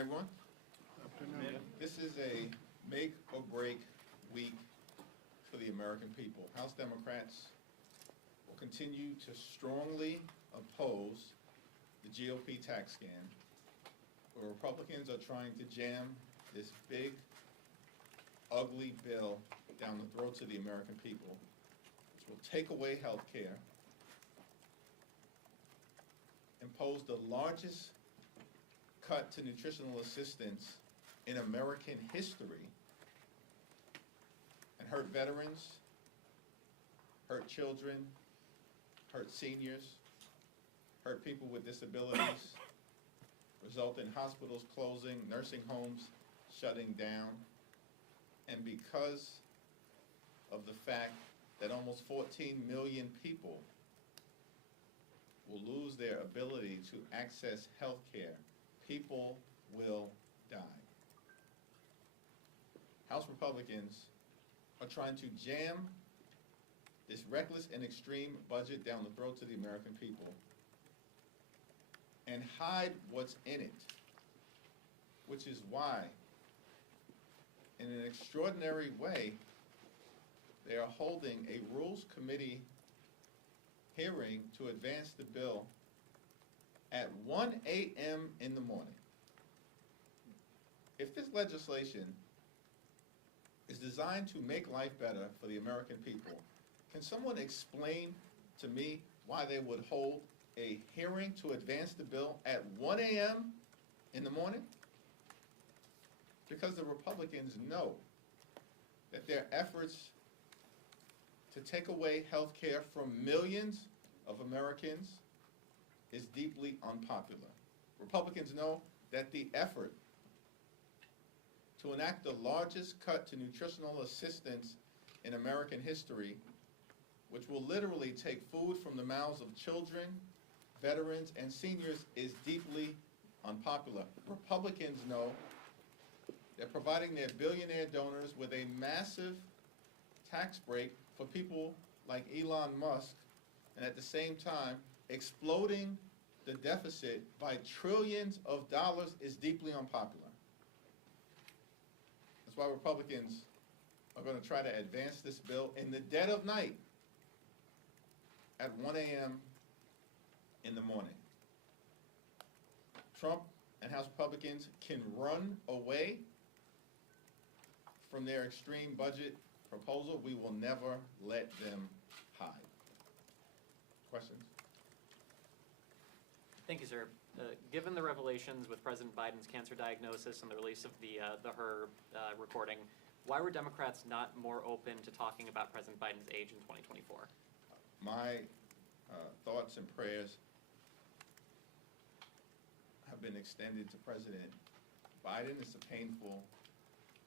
everyone. Afternoon. This is a make or break week for the American people. House Democrats will continue to strongly oppose the GOP tax scam, where Republicans are trying to jam this big, ugly bill down the throats of the American people, which will take away health care, impose the largest cut to nutritional assistance in American history, and hurt veterans, hurt children, hurt seniors, hurt people with disabilities, result in hospitals closing, nursing homes shutting down, and because of the fact that almost 14 million people will lose their ability to access health care, people will die. House Republicans are trying to jam this reckless and extreme budget down the throats of the American people and hide what's in it, which is why, in an extraordinary way, they are holding a Rules Committee hearing to advance the bill at 1 a.m. in the morning. If this legislation is designed to make life better for the American people, can someone explain to me why they would hold a hearing to advance the bill at 1 a.m. in the morning? Because the Republicans know that their efforts to take away health care from millions of Americans is deeply unpopular. Republicans know that the effort to enact the largest cut to nutritional assistance in American history, which will literally take food from the mouths of children, veterans, and seniors, is deeply unpopular. Republicans know that providing their billionaire donors with a massive tax break for people like Elon Musk, and at the same time exploding the deficit by trillions of dollars, is deeply unpopular. That's why Republicans are going to try to advance this bill in the dead of night at 1 a.m. in the morning. Trump and House Republicans can run away from their extreme budget proposal. We will never let them hide. Questions? Thank you, sir. Given the revelations with President Biden's cancer diagnosis and the release of the Herald recording, why were Democrats not more open to talking about President Biden's age in 2024? My thoughts and prayers have been extended to President Biden. It's a painful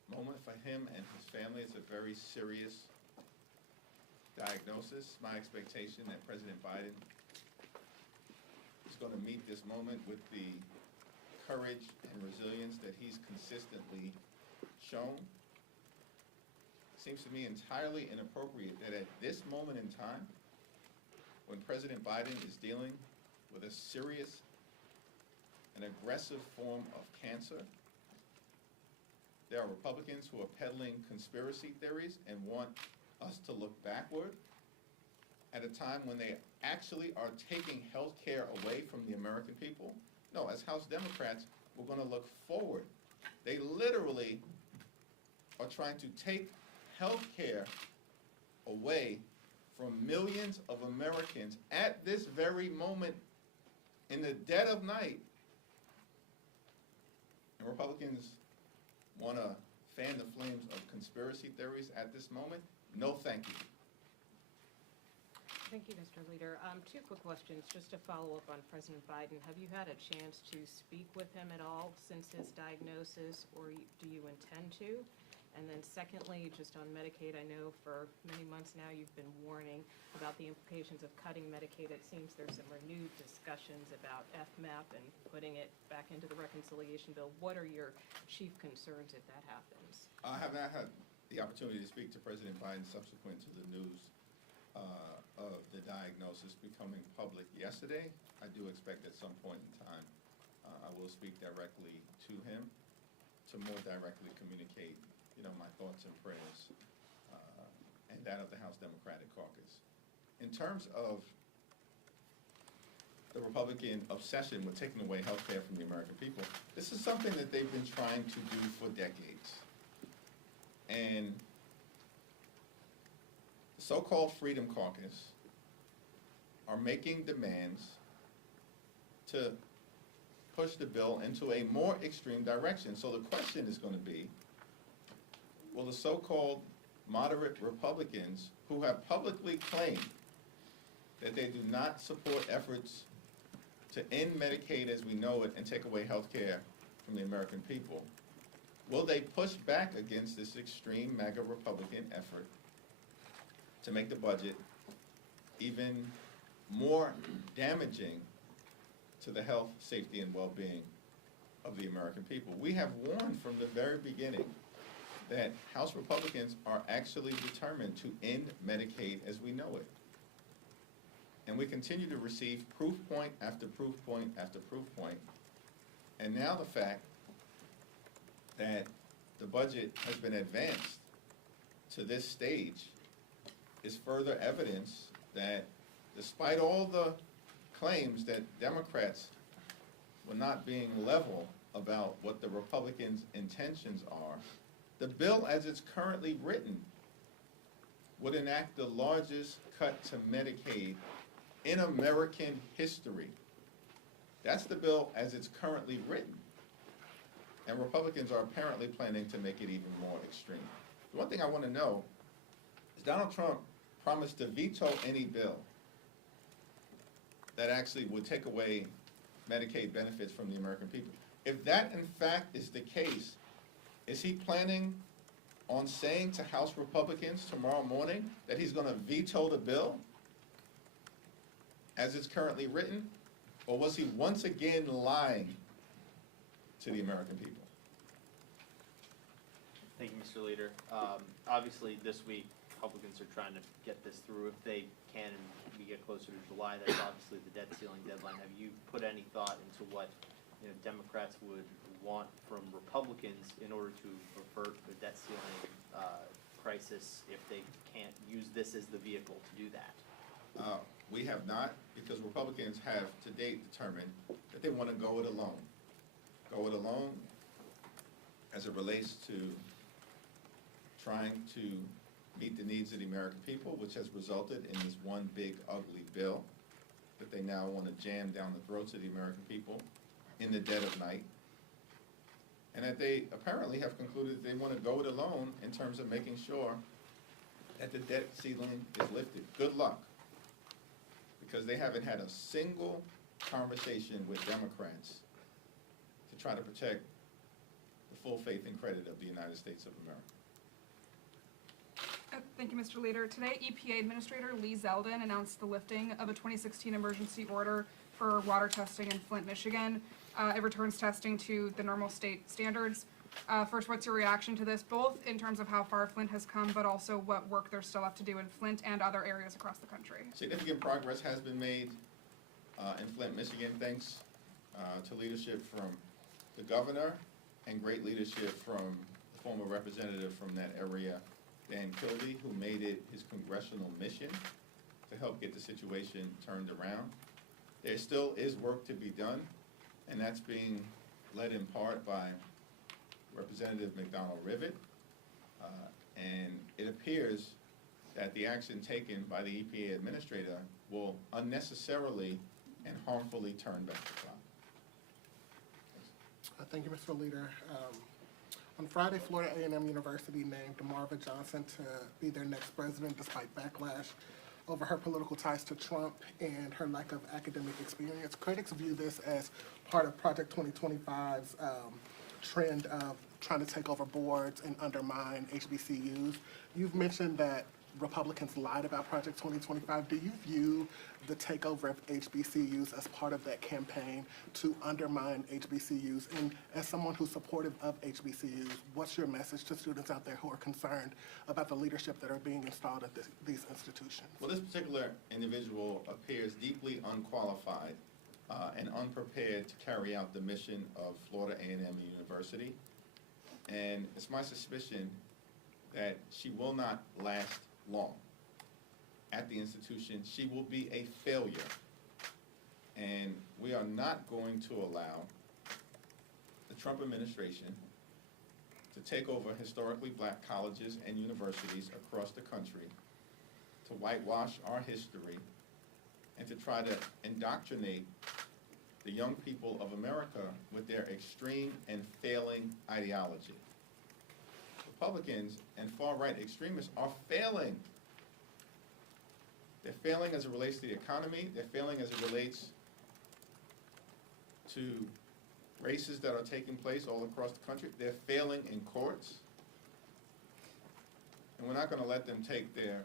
moment for him and his family. It's a very serious diagnosis. My expectation that President Biden is going to meet this moment with the courage and resilience that he's consistently shown. It seems to me entirely inappropriate that at this moment in time, when President Biden is dealing with a serious and aggressive form of cancer, there are Republicans who are peddling conspiracy theories and want us to look backward at a time when they actually are taking health care away from the American people. No, as House Democrats, we're going to look forward. They literally are trying to take health care away from millions of Americans at this very moment in the dead of night. And Republicans want to fan the flames of conspiracy theories at this moment? No, thank you. Thank you, Mr. Leader. Two quick questions, just to follow up on President Biden. Have you had a chance to speak with him at all since his diagnosis, or do you intend to? And then secondly, just on Medicaid, I know for many months now you've been warning about the implications of cutting Medicaid. It seems there's some renewed discussions about FMAP and putting it back into the reconciliation bill. What are your chief concerns if that happens? I have not had the opportunity to speak to President Biden subsequent to the news of the diagnosis becoming public yesterday. I do expect at some point in time I will speak directly to him to more directly communicate, my thoughts and prayers, and that of the House Democratic Caucus. In terms of the Republican obsession with taking away health care from the American people, this is something that they've been trying to do for decades. And the so-called Freedom Caucus are making demands to push the bill into a more extreme direction. So the question is going to be, will the so-called moderate Republicans who have publicly claimed that they do not support efforts to end Medicaid as we know it and take away health care from the American people, will they push back against this extreme MAGA Republican effort to make the budget even more damaging to the health, safety, and well-being of the American people? We have warned from the very beginning that House Republicans are actually determined to end Medicaid as we know it. And we continue to receive proof point after proof point after proof point. And now the fact that the budget has been advanced to this stage is further evidence that despite all the claims that Democrats were not being level about what the Republicans' intentions are, the bill as it's currently written would enact the largest cut to Medicaid in American history. That's the bill as it's currently written. And Republicans are apparently planning to make it even more extreme. The one thing I want to know is Donald Trump promised to veto any bill that actually would take away Medicaid benefits from the American people. If that in fact is the case, is he planning on saying to House Republicans tomorrow morning that he's going to veto the bill as it's currently written? Or was he once again lying to the American people? Thank you, Mr. Leader. Obviously, this week, Republicans are trying to get this through if they can, and we get closer to July. That's obviously the debt ceiling deadline. Have you put any thought into what Democrats would want from Republicans in order to avert the debt ceiling crisis if they can't use this as the vehicle to do that? We have not, because Republicans have to date determined that they want to go it alone. Go it alone as it relates to trying to meet the needs of the American people, which has resulted in this one big ugly bill that they now want to jam down the throats of the American people in the dead of night. And that they apparently have concluded that they want to go it alone in terms of making sure that the debt ceiling is lifted. Good luck. Because they haven't had a single conversation with Democrats to try to protect the full faith and credit of the United States of America. Thank you, Mr. Leader. Today, EPA Administrator Lee Zeldin announced the lifting of a 2016 emergency order for water testing in Flint, Michigan. It returns testing to the normal state standards. First, what's your reaction to this, both in terms of how far Flint has come, but also what work there's still left to do in Flint and other areas across the country? Significant progress has been made in Flint, Michigan, thanks to leadership from the governor and great leadership from the former representative from that area, Dan Kilby, who made it his congressional mission to help get the situation turned around. There still is work to be done, and that's being led in part by Representative McDonald Rivet, and it appears that the action taken by the EPA administrator will unnecessarily and harmfully turn back the clock. Thank you, Mr. Leader. On Friday, Florida A&M University named Marva Johnson to be their next president despite backlash over her political ties to Trump and her lack of academic experience. Critics view this as part of Project 2025's trend of trying to take over boards and undermine HBCUs. You've mentioned that Republicans lied about Project 2025. Do you view the takeover of HBCUs as part of that campaign to undermine HBCUs? And as someone who's supportive of HBCUs, what's your message to students out there who are concerned about the leadership that are being installed at these institutions? Well, this particular individual appears deeply unqualified and unprepared to carry out the mission of Florida A&M University. And it's my suspicion that she will not last long at the institution. She will be a failure. And we are not going to allow the Trump administration to take over historically black colleges and universities across the country, to whitewash our history, and to try to indoctrinate the young people of America with their extreme and failing ideology. Republicans and far-right extremists are failing. They're failing as it relates to the economy. They're failing as it relates to races that are taking place all across the country. They're failing in courts. And we're not going to let them take their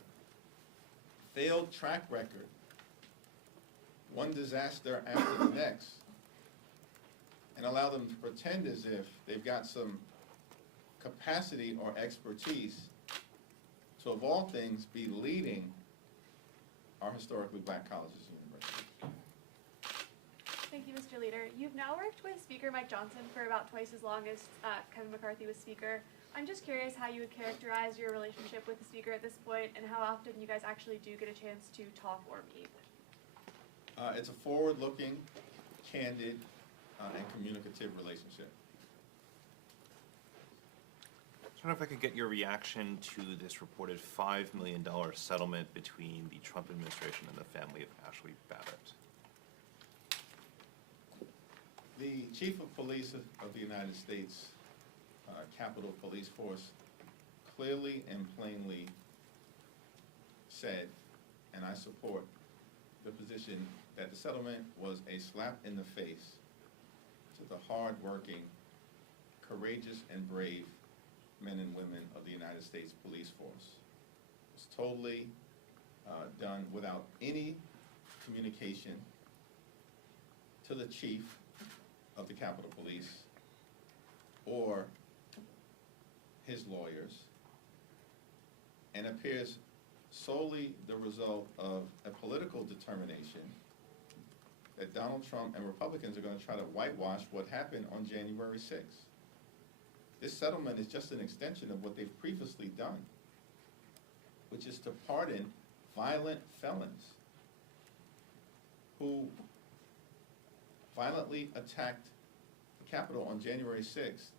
failed track record, one disaster after the next, and allow them to pretend as if they've got some capacity or expertise to, of all things, be leading our historically black colleges and universities. Thank you, Mr. Leader. You've now worked with Speaker Mike Johnson for about twice as long as Kevin McCarthy was Speaker. I'm just curious how you would characterize your relationship with the Speaker at this point, and how often you guys actually do get a chance to talk or meet. It's a forward-looking, candid, and communicative relationship. I wonder if I could get your reaction to this reported $5 million settlement between the Trump administration and the family of Ashley Babbitt. The Chief of Police of the United States Capitol Police Force clearly and plainly said, and I support the position, that the settlement was a slap in the face to the hard-working, courageous, and brave men and women of the United States Police Force. It's totally done without any communication to the chief of the Capitol Police or his lawyers, and appears solely the result of a political determination that Donald Trump and Republicans are going to try to whitewash what happened on January 6th. This settlement is just an extension of what they've previously done, which is to pardon violent felons who violently attacked the Capitol on January 6th,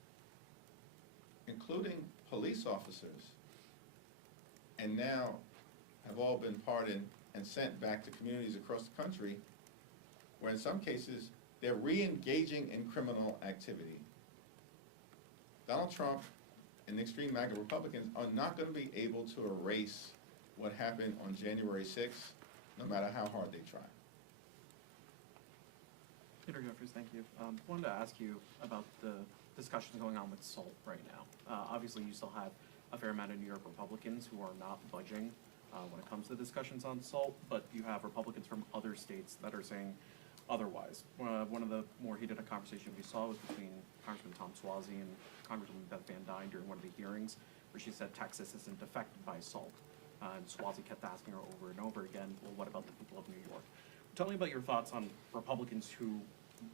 including police officers, and now have all been pardoned and sent back to communities across the country where in some cases they're re-engaging in criminal activity. Donald Trump and the extreme MAGA Republicans are not going to be able to erase what happened on January 6th, no matter how hard they try. Leader Jeffries, thank you. Wanted to ask you about the discussions going on with SALT right now. Obviously, you still have a fair amount of New York Republicans who are not budging when it comes to discussions on SALT, but you have Republicans from other states that are saying otherwise. One of the more heated conversations we saw was between Congressman Tom Suozzi and Congresswoman Beth Van Dyne during one of the hearings, where she said Texas isn't affected by SALT. And Suozzi kept asking her over and over again, well, what about the people of New York? Tell me about your thoughts on Republicans who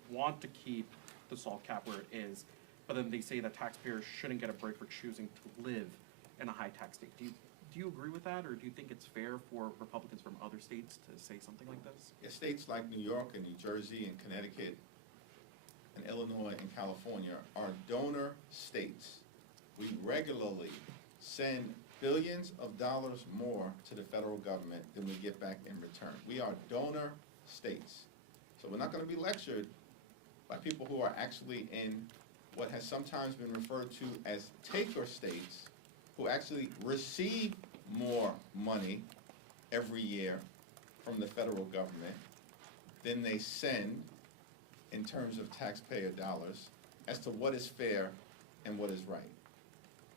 want to keep the SALT cap where it is, but then they say that taxpayers shouldn't get a break for choosing to live in a high-tax state. Do you agree with that, or do you think it's fair for Republicans from other states to say something like this? Yeah, states like New York and New Jersey and Connecticut and Illinois and California are donor states. We regularly send billions of dollars more to the federal government than we get back in return. We are donor states. So we're not going to be lectured by people who are actually in what has sometimes been referred to as taker states, who actually receive more money every year from the federal government than they send in terms of taxpayer dollars, as to what is fair and what is right.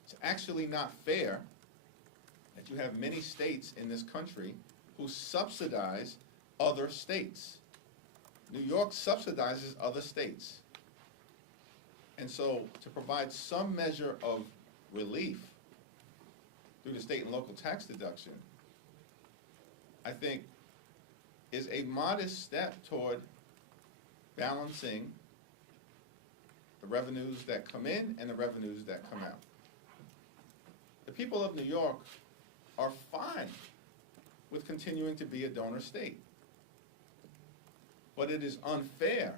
It's actually not fair that you have many states in this country who subsidize other states. New York subsidizes other states. And so to provide some measure of relief through the state and local tax deduction, I think is a modest step toward balancing the revenues that come in and the revenues that come out. The people of New York are fine with continuing to be a donor state. But it is unfair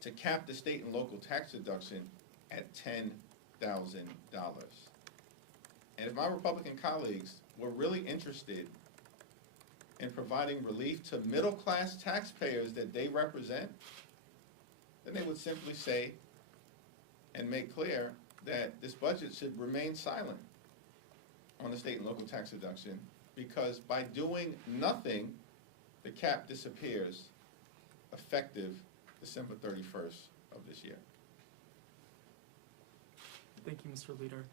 to cap the state and local tax deduction at $10,000. And if my Republican colleagues were really interested in providing relief to middle-class taxpayers that they represent, then they would simply say and make clear that this budget should remain silent on the state and local tax deduction, because by doing nothing, the cap disappears effective December 31st of this year. Thank you, Mr. Leader.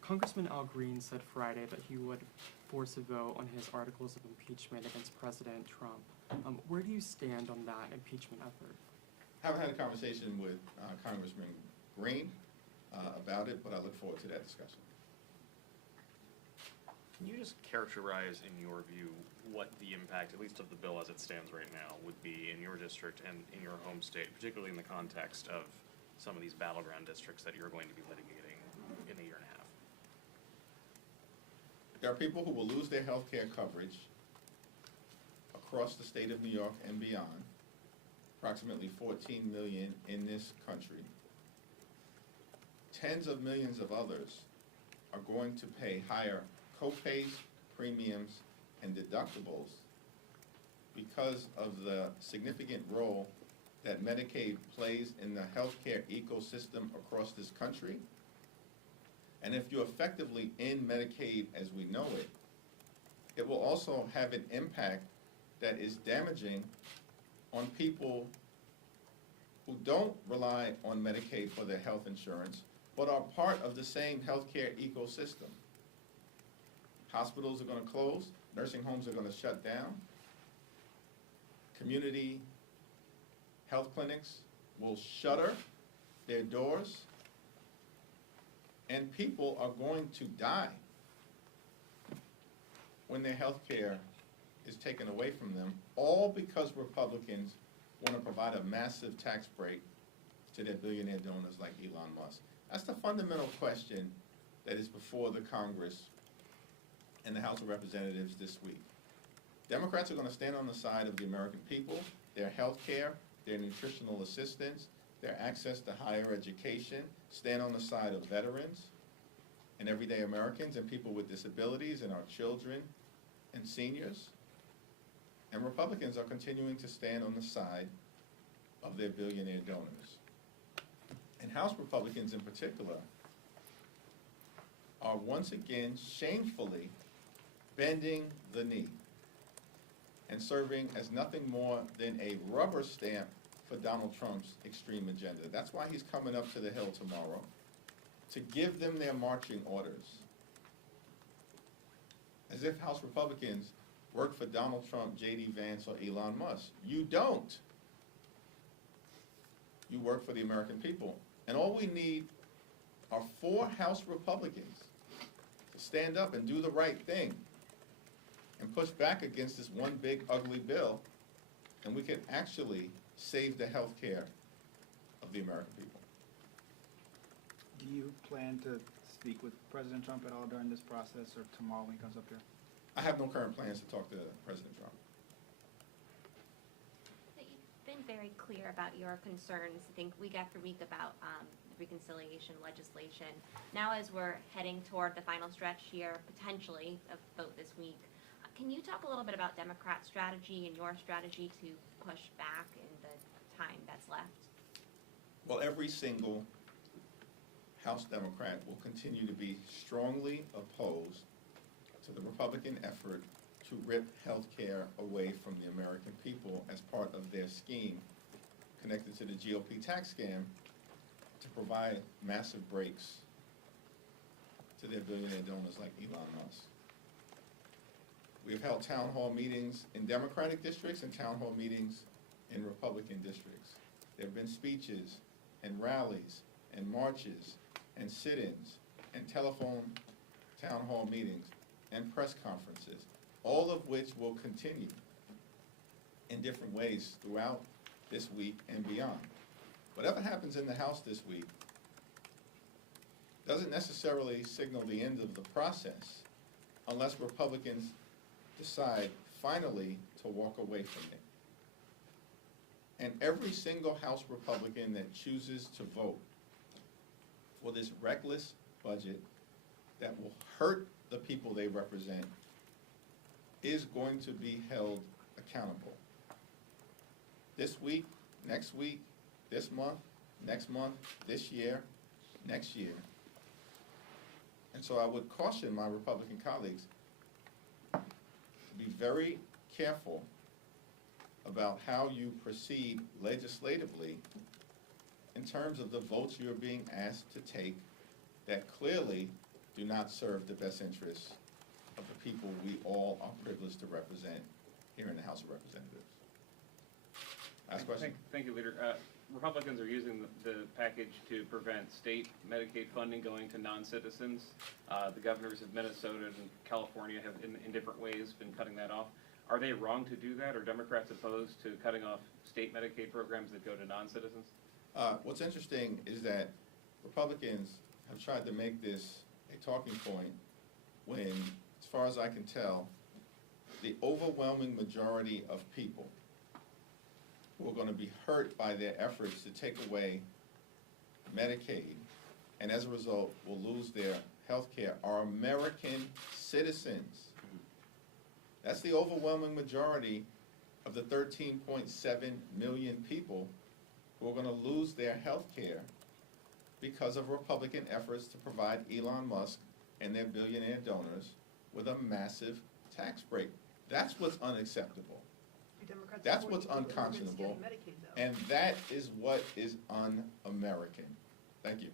Congressman Al Green said Friday that he would force a vote on his articles of impeachment against President Trump. Where do you stand on that impeachment effort? I haven't had a conversation with Congressman Green about it, but I look forward to that discussion. Can you just characterize, in your view, what the impact, at least of the bill as it stands right now, would be in your district and in your home state, particularly in the context of some of these battleground districts that you're going to be litigating in a year and a half? There are people who will lose their health care coverage across the state of New York and beyond, approximately 14 million in this country. Tens of millions of others are going to pay higher co-pays, premiums, and deductibles because of the significant role that Medicaid plays in the healthcare ecosystem across this country. And if you're effectively in Medicaid as we know it, it will also have an impact that is damaging on people who don't rely on Medicaid for their health insurance, but are part of the same healthcare ecosystem. Hospitals are going to close, nursing homes are going to shut down, community health clinics will shutter their doors, and people are going to die when their health care is taken away from them, all because Republicans want to provide a massive tax break to their billionaire donors like Elon Musk. That's the fundamental question that is before the Congress and the House of Representatives this week. Democrats are going to stand on the side of the American people, their health care, their nutritional assistance, their access to higher education, stand on the side of veterans and everyday Americans and people with disabilities and our children and seniors. And Republicans are continuing to stand on the side of their billionaire donors. And House Republicans in particular are once again shamefully bending the knee and serving as nothing more than a rubber stamp for Donald Trump's extreme agenda. That's why he's coming up to the Hill tomorrow, to give them their marching orders. As if House Republicans work for Donald Trump, J.D. Vance, or Elon Musk. You don't. You work for the American people. And all we need are 4 House Republicans to stand up and do the right thing and push back against this one big ugly bill, and we can actually save the health care of the American people. Do you plan to speak with President Trump at all during this process or tomorrow when he comes up here? I have no current plans to talk to President Trump. You've been very clear about your concerns, I think, week after week about reconciliation legislation. Now as we're heading toward the final stretch here, potentially, of vote this week, can you talk a little bit about Democrat strategy and your strategy to push back in the time that's left? Well, every single House Democrat will continue to be strongly opposed to the Republican effort to rip health care away from the American people as part of their scheme connected to the GOP tax scam to provide massive breaks to their billionaire donors like Elon Musk. We have held town hall meetings in Democratic districts and town hall meetings in Republican districts. There have been speeches and rallies and marches and sit-ins and telephone town hall meetings and press conferences, all of which will continue in different ways throughout this week and beyond. Whatever happens in the House this week doesn't necessarily signal the end of the process unless Republicans decide finally to walk away from it. And every single House Republican that chooses to vote for this reckless budget that will hurt the people they represent is going to be held accountable. This week, next week, this month, next month, this year, next year. And so I would caution my Republican colleagues to be very careful about how you proceed legislatively in terms of the votes you're being asked to take that clearly do not serve the best interests of the people we all are privileged to represent here in the House of Representatives. Last question? Thank you, Leader. Republicans are using the package to prevent state Medicaid funding going to non-citizens. The governors of Minnesota and California have, in different ways, been cutting that off. Are they wrong to do that? Are Democrats opposed to cutting off state Medicaid programs that go to non-citizens? What's interesting is that Republicans have tried to make this a talking point when, as far as I can tell, the overwhelming majority of people who are going to be hurt by their efforts to take away Medicaid and as a result will lose their health care are American citizens. That's the overwhelming majority of the 13.7 million people who are going to lose their health care because of Republican efforts to provide Elon Musk and their billionaire donors with a massive tax break. That's what's unacceptable. That's what's unconscionable. And that is what is un-American. Thank you.